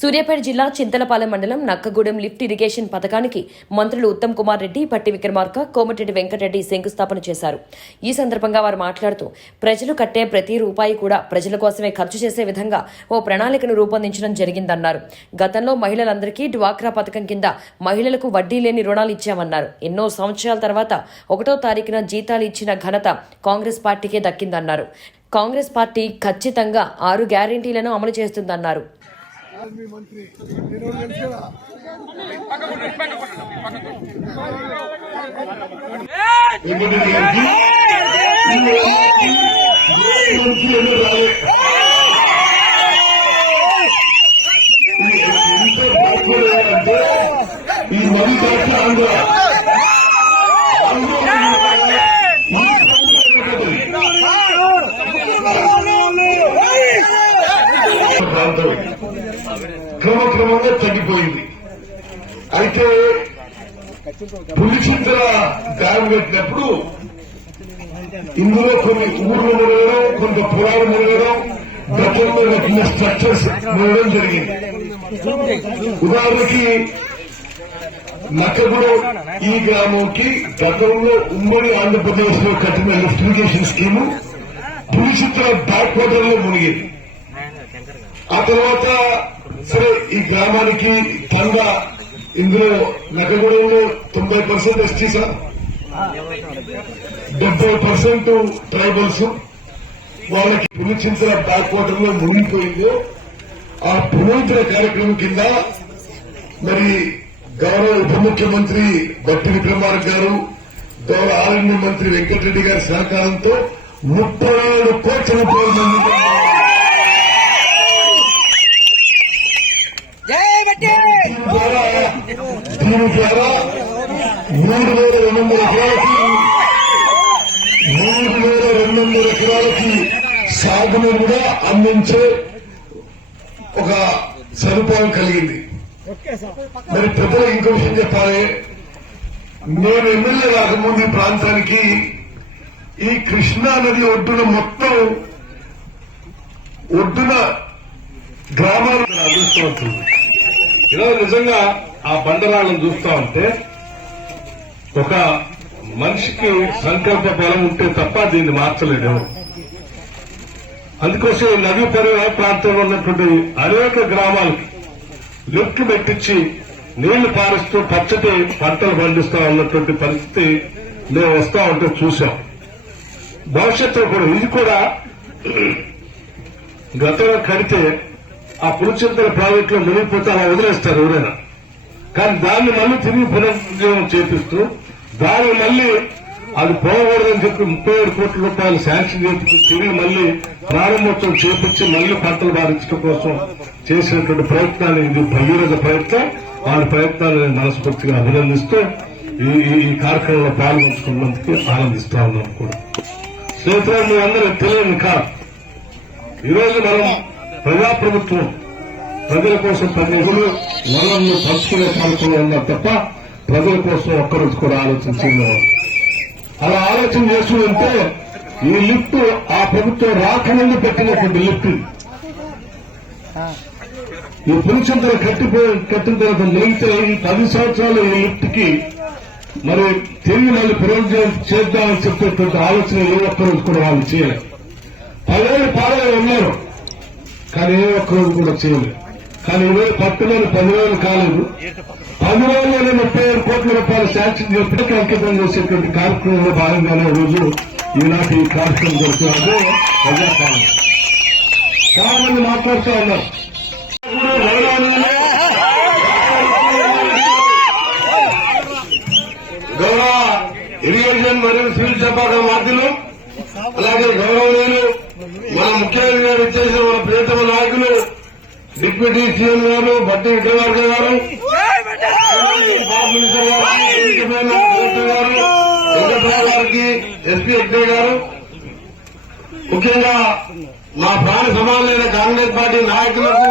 సూర్యాపేట జిల్లా చింతలపాలెం మండలం Nakkagudem lift irrigation పథకానికి మంత్రులు ఉత్తమ్ కుమార్ రెడ్డి పట్టి విక్రమార్క కోమటిరెడ్డి వెంకటరెడ్డి శంకుస్థాపన చేశారు. ఈ సందర్భంగా వారు మాట్లాడుతూ ప్రజలు కట్టే ప్రతి రూపాయి కూడా ప్రజల కోసమే ఖర్చు చేసే విధంగా ఓ ప్రణాళికను రూపొందించడం జరిగిందన్నారు. గతంలో మహిళలందరికీ డ్వాక్రా పథకం కింద మహిళలకు వడ్డీ లేని రుణాలు ఇచ్చామన్నారు. ఎన్నో సంవత్సరాల తర్వాత ఒకటో తారీఖున జీతాలు ఇచ్చిన ఘనత కాంగ్రెస్ పార్టీకే దక్కిందన్నారు. కాంగ్రెస్ పార్టీ ఖచ్చితంగా ఆరు గ్యారెంటీలను అమలు చేస్తుందన్నారు. ఆర్మీ మంత్రి కదా వెంకటరెడ్డి గారికి ఈ మంత్రులు ఎవరు రాలే. ఈ ఎంత బాధపడేవారంటే ఈ మరీ కాస్త ఆంధ్ర ప్రాంతం క్రమక్రమంగా తగ్గిపోయింది. అయితే పులిచింతల డ్యామ్ కట్టినప్పుడు ఇందులో కొన్ని ఊర్లు మునగడం కొంత పొలాలు మునగడం గతంలో కట్టిన స్ట్రక్చర్స్ మునగడం జరిగింది. ఉదాహరణకి నక్కగూడెం ఈ గ్రామంకి గతంలో ఉమ్మడి ఆంధ్రప్రదేశ్లో కట్టిన ఎలక్ట్రిఫికేషన్ స్కీము పులిచిత్ర బ్యాక్ వాటర్లో మునిగింది. ఆ తర్వాత సరే ఈ గ్రామానికి తండ ఇందులో నగగూడెంలో తొంభై పర్సెంట్ ఎస్టీసా డెబ్బై పర్సెంట్ ట్రైబల్స్. వాళ్ళకి పులిచింతల బ్యాక్ వాటర్లో మునిగిపోయిందో. ఆ పునరుద్ధరణ కార్యక్రమం కింద మరి గౌరవ ఉప ముఖ్యమంత్రి బట్టి విక్రమార్క గారు గౌరవ ఆరోగ్య మంత్రి వెంకటరెడ్డి గారి సహకారంతో ముప్పై ఏడు కోట్ల రూపాయలు మంది దీని ద్వారా మూడు వేల రెండు వందల ఎకరాలకి మూడు వేల రెండు వందల ఎకరాలకి సాగును కూడా అందించే ఒక సదుపాయం కలిగింది మరి ప్రజలు ఇంకో విషయం చెప్పాలి. నేను ఎమ్మెల్యే రాకముందు ఈ ప్రాంతానికి ఈ కృష్ణా నది ఒడ్డున మొత్తం ఒడ్డున గ్రామాలు అదృష్టవంతులు ఇలా నిజంగా ఆ బండరాలను చూస్తా ఉంటే ఒక మనిషికి సంకల్ప బలం ఉంటే తప్ప దీన్ని మార్చలేడు. అందుకోసం ఈ నదీ పరివాహ ప్రాంతంలో ఉన్నటువంటి అనేక గ్రామాలకి లిఫ్ట్లు పెట్టించి నీళ్ళు పారిస్తూ పచ్చటి పంటలు పండిస్తా ఉన్నటువంటి పరిస్థితి మేము వస్తా ఉంటే చూశాం. భవిష్యత్తులో కూడా ఇది కూడా గతంలో కడితే ఆ పులిచింతల ప్రాజెక్ట్లో మునిగిపోతే అలా వదిలేస్తారు ఎవరైనా. కానీ దాన్ని మళ్ళీ తిరిగి పునరుద్యోగం చేపిస్తూ దాన్ని మళ్ళీ అది పోకూడదని చెప్పి ముప్పై ఏడు కోట్ల రూపాయలు శాంక్షన్ చేపించి తిరిగి మళ్ళీ ప్రారంభోత్సవం చేపించి మళ్ళీ పంటలు బాధించడం కోసం చేసినటువంటి ప్రయత్నాలు ఇది భగీరథ ప్రయత్నం. వాళ్ళ ప్రయత్నాలు నేను మనస్ఫూర్తిగా అభినందిస్తూ ఈ ఈ- కార్యక్రమంలో పాల్గొంచుకున్నందుకు ఆనందిస్తా ఉన్నాం కూడా. స్నేహితులు మీ అందరూ తెలియని కాదు ఈరోజు మనం ప్రజాప్రభుత్వం ప్రజల కోసం పనిలు వనరులను పంచుకునే కార్యక్రమం ఉన్నారు తప్ప ప్రజల కోసం ఒక్కరోజు కూడా ఆలోచించింది అలా ఆలోచన చేస్తూ ఉంటే ఈ లిఫ్ట్ ఆ ప్రభుత్వం రాకముందు పెట్టినటువంటి లిఫ్ట్ ఈ పురుషంతలు కట్టిపోయి కట్టిన తర్వాత మిగిలితే ఈ పది సంవత్సరాలు ఈ లిఫ్ట్కి మరి తిరిగి మళ్ళీ ప్రయోజనం చేద్దామని చెప్పేటువంటి ఆలోచన ఏ ఒక్కరోజు కూడా వాళ్ళు చేయలేదు. పదేళ్ళు పాలన ఉన్నారు. కానీ ఏ ఒక్కరోజు కూడా చేయలేదు. కానీ ఈరోజు పట్టుమని రోజులు కాలేదు. పది రోజుల్లోనే ముప్పై ఏడు కోట్ల రూపాయలు శాంక్షన్ చెప్పి అంకితం చేసేటువంటి కార్యక్రమంలో భాగంగానే రోజు ఈనాటి ఈ కార్యక్రమం జరుగుతున్నది అదే ప్రజాపాలన. చాలా మంది మాట్లాడుతూ ఉన్నారు. గౌరవ ఇరిగేషన్ మరియు సివిల్ సరఫరా మంత్రులు అలాగే గౌరవనీయులు మన ముఖ్యమంత్రి గారు ఇచ్చేసిన మన డిప్యూటీ సీఎం గారు బట్టి విక్రమార్క గారు గారికి ఎస్పీ ఎక్డే గారు. ముఖ్యంగా మా ప్రాణ సమానమైన కాంగ్రెస్ పార్టీ నాయకులకు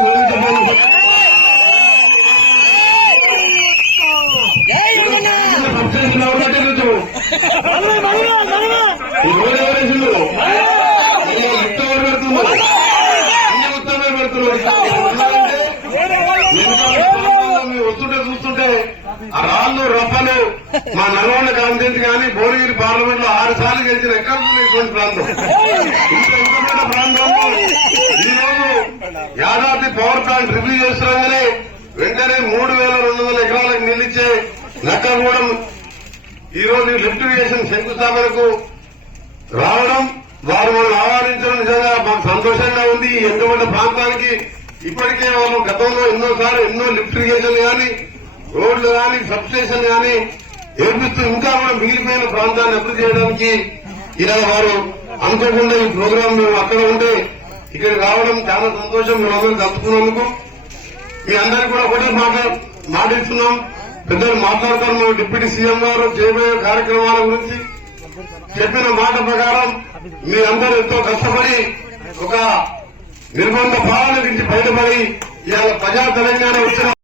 రాళ్ళు రొప్పలు మా నల్గొండ కాన్స్టిట్యూన్సీ కానీ భువనగిరి పార్లమెంట్లో ఆరు సార్లు గెలిచిన ఎక్కడ ఉంది ప్రాంతం? ఇంత ఉన్నతమైన ప్రాంతంలో ఈ రోజు యాదాద్రి పవర్ ప్లాంట్ రివ్యూ చేస్తున్నాగానే వెంటనే మూడు వేల రెండు వందల ఎకరాలకు నిలిచే నక్కగూడెం ఈ రోజు లిఫ్ట్ ఇరిగేషన్ శంకుస్థాపనకు రావడం వారు మనం ఆహ్వానించడం నిజంగా మాకు సంతోషంగా ఉంది. ఈ ఎంతమంది ప్రాంతానికి ఇప్పటికే వాళ్ళు గతంలో ఎన్నోసార్లు ఎన్నో లిఫ్ట్ ఇరిగేషన్ కానీ రోడ్లు కానీ సబ్ స్టేషన్ కానీ ఏర్పిస్తూ ఇంకా మనం మిగిలిపోయిన ప్రాంతాన్ని అభివృద్ధి చేయడానికి ఇలా వారు అనుకోకుండా ఈ ప్రోగ్రాం మేము అక్కడ ఉంటే ఇక్కడ రావడం చాలా సంతోషం మేమందరూ కలుపుకున్నందుకు మీ అందరికీ కూడా ఒకటే మాట మాటిస్తున్నాం పెద్దలు మాట్లాడతారు మన డిప్యూటీ సీఎం గారు చేయబోయే కార్యక్రమాల గురించి చెప్పిన మాట ప్రకారం మీ అందరూ ఎంతో కష్టపడి ఒక నిర్బంధ పాలన నుంచి బయటపడి ఇవాళ ప్రజా తెలంగాణ వచ్చిన